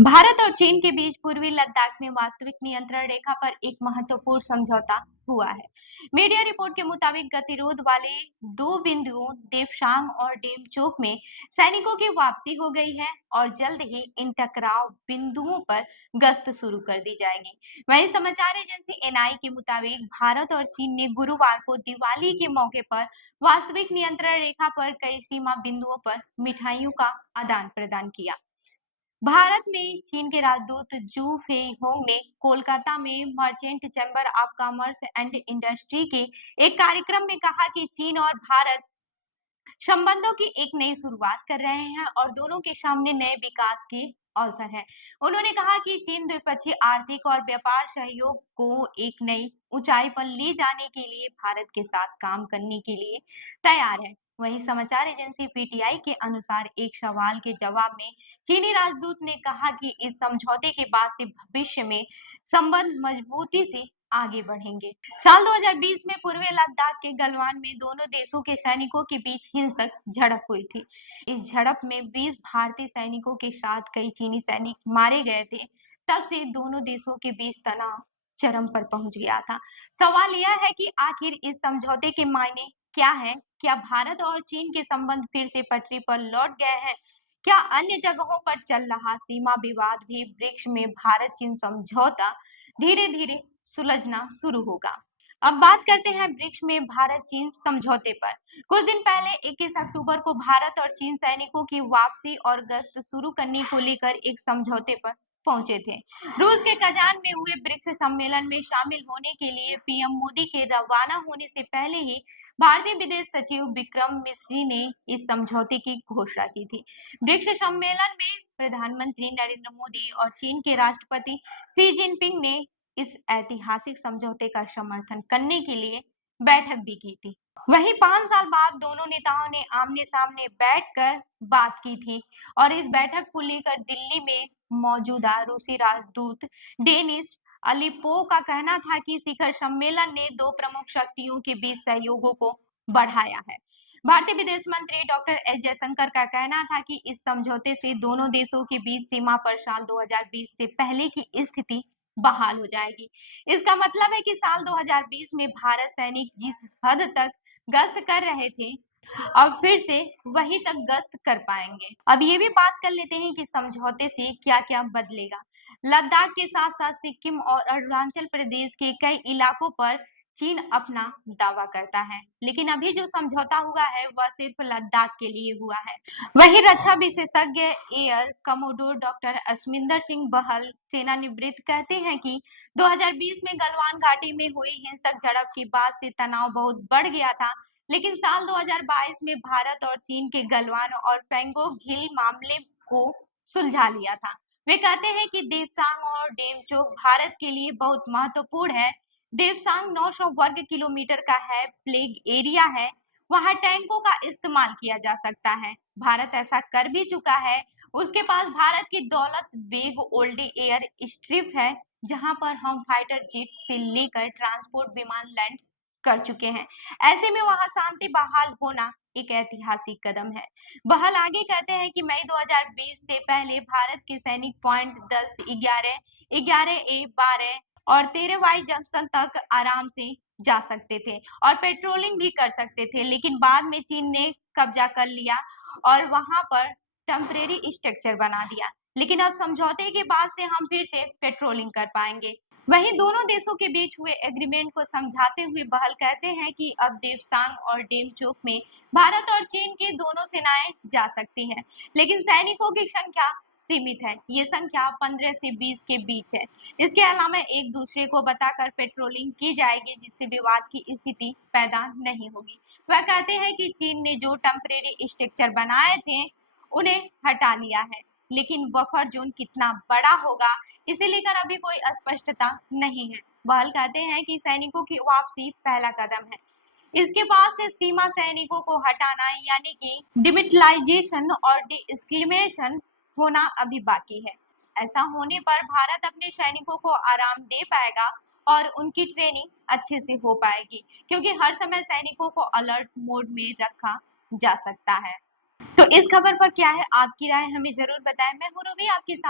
भारत और चीन के बीच पूर्वी लद्दाख में वास्तविक नियंत्रण रेखा पर एक महत्वपूर्ण समझौता हुआ है। मीडिया रिपोर्ट के मुताबिक गतिरोध वाले दो बिंदुओं देवशांग और डेमचोक में सैनिकों की वापसी हो गई है और जल्द ही इन टकराव बिंदुओं पर गश्त शुरू कर दी जाएगी। वहीं समाचार एजेंसी एनआई के मुताबिक भारत और चीन ने गुरुवार को दिवाली के मौके पर वास्तविक नियंत्रण रेखा पर कई सीमा बिंदुओं पर मिठाइयों का आदान प्रदान किया। भारत में चीन के राजदूत जू फेईहोंग ने कोलकाता में merchant chamber of commerce and industry के एक कार्यक्रम में कहा कि चीन और भारत संबंधों की एक नई शुरुआत कर रहे हैं और दोनों के सामने नए विकास के अवसर है। उन्होंने कहा कि चीन द्विपक्षीय आर्थिक और व्यापार सहयोग को एक नई ऊंचाई पर ले जाने के लिए भारत के साथ काम करने के लिए तैयार है। वहीं समाचार एजेंसी पीटीआई के अनुसार एक सवाल के जवाब में चीनी राजदूत ने कहा कि इस समझौते के बाद से भविष्य में संबंध मजबूती से आगे बढ़ेंगे। साल 2020 में पूर्वी लद्दाख के गलवान में दोनों देशों के सैनिकों के बीच हिंसक झड़प हुई थी। इस झड़प में 20 भारतीय सैनिकों के साथ कई चीनी सैनिक मारे गए थे। तब से दोनों देशों के बीच तनाव चरम पर पहुंच गया था। सवाल यह है कि आखिर इस समझौते के मायने क्या है? क्या भारत और चीन के संबंध फिर से पटरी पर लौट गए हैं? क्या अन्य जगहों पर चल रहा सीमा विवाद भी ब्रिक्स में भारत चीन समझौता धीरे धीरे सुलझना शुरू होगा? अब बात करते हैं ब्रिक्स में भारत चीन समझौते पर। कुछ दिन पहले 21 अक्टूबर को भारत और चीन सैनिकों की वापसी और गश्त शुरू करने को लेकर एक समझौते पर पहुंचे थे। रूस के कजान में हुए ब्रिक्स सम्मेलन में शामिल होने के लिए पीएम मोदी के रवाना होने से पहले ही भारतीय विदेश सचिव विक्रम मिश्री ने इस समझौते की घोषणा की थी। ब्रिक्स सम्मेलन में प्रधानमंत्री नरेंद्र मोदी और चीन के राष्ट्रपति शी जिनपिंग ने इस ऐतिहासिक समझौते का समर्थन करने के लिए बैठक भी की थी। वहीं 5 साल बाद दोनों नेताओं ने आमने सामने बैठकर बात की थी और इस बैठक को लेकर दिल्ली में मौजूदा रूसी राजदूत डेनिस अलिपोव का कहना था कि शिखर सम्मेलन ने दो प्रमुख शक्तियों के बीच सहयोगों को बढ़ाया है। भारतीय विदेश मंत्री डॉक्टर एस जयशंकर का कहना था कि इस समझौते से दोनों देशों के बीच सीमा पर साल 2020 से पहले की स्थिति बहाल हो जाएगी। इसका मतलब है कि साल 2020 में भारत सैनिक जिस हद तक गश्त कर रहे थे, अब फिर से वहीं तक गश्त कर पाएंगे। अब ये भी बात कर लेते हैं कि समझौते से क्या-क्या बदलेगा। लद्दाख के साथ-साथ सिक्किम और अरुणाचल प्रदेश के कई इलाकों पर चीन अपना दावा करता है, लेकिन अभी जो समझौता हुआ है वह सिर्फ लद्दाख के लिए हुआ है। वहीं रक्षा विशेषज्ञ air commodore doctor Ashwinder Singh Bahl सेनानिवृत्त कहते हैं कि 2020 में गलवान घाटी में हुई हिंसक झड़प के बाद से तनाव बहुत बढ़ गया था, लेकिन साल 2022 में भारत और चीन के गलवान और पेंगोंग झील मामले को सुलझा लिया था। वे कहते हैं कि देवसांग और डेमचोक भारत के लिए बहुत महत्वपूर्ण है। देवसांग 900 वर्ग किलोमीटर का है, प्लेग एरिया है, वहां टैंकों का इस्तेमाल किया जा सकता है। भारत ऐसा कर भी चुका है। उसके पास भारत की दौलत बेग ओल्डी एयर स्ट्रिप है, जहां पर हम फाइटर जेट से लेकर ट्रांसपोर्ट विमान लैंड कर चुके हैं। ऐसे में वहां शांति बहाल होना एक ऐतिहासिक कदम है। बहल आगे कहते हैं कि मई 2020 से पहले भारत के सैनिक पॉइंट 10, 11, 11A, 12 और 13 वाई जंक्शन तक आराम से जा सकते थे और पेट्रोलिंग भी कर सकते थे, लेकिन बाद में चीन ने कब्जा कर लिया और वहां पर टेम्परेरी स्ट्रक्चर बना दिया। लेकिन अब समझौते के बाद से हम फिर से पेट्रोलिंग कर पाएंगे। वहीं दोनों देशों के बीच हुए एग्रीमेंट को समझाते हुए बहल कहते हैं कि अब देवसांग और डेमचोक में भारत और चीन की दोनों सेनाएं जा सकती हैं, लेकिन सैनिकों की संख्या सीमित है। ये संख्या 15 से 20 के बीच है। इसके अलावा एक दूसरे को बताकर पेट्रोलिंग की जाएगी, जिससे विवाद की स्थिति पैदा नहीं होगी। वह कहते हैं कि चीन ने जो टेम्परेरी स्ट्रक्चर बनाए थे उन्हें हटा लिया है, लेकिन बफर जोन कितना बड़ा होगा इसे लेकर अभी कोई स्पष्टता नहीं है। बहल कहते हैं कि सैनिकों की वापसी पहला कदम है। इसके बाद से सीमा सैनिकों को हटाना यानी कि डिमिलिटाइजेशन और डीएस्केलेशन होना अभी बाकी है। ऐसा होने पर भारत अपने सैनिकों को आराम दे पाएगा और उनकी ट्रेनिंग अच्छे से हो पाएगी, क्योंकि हर समय सैनिकों को अलर्ट मोड में रखा जा सकता है। तो इस खबर पर क्या है आपकी राय, हमें जरूर बताएं। मैं हूँ रूबी, आपके साथ।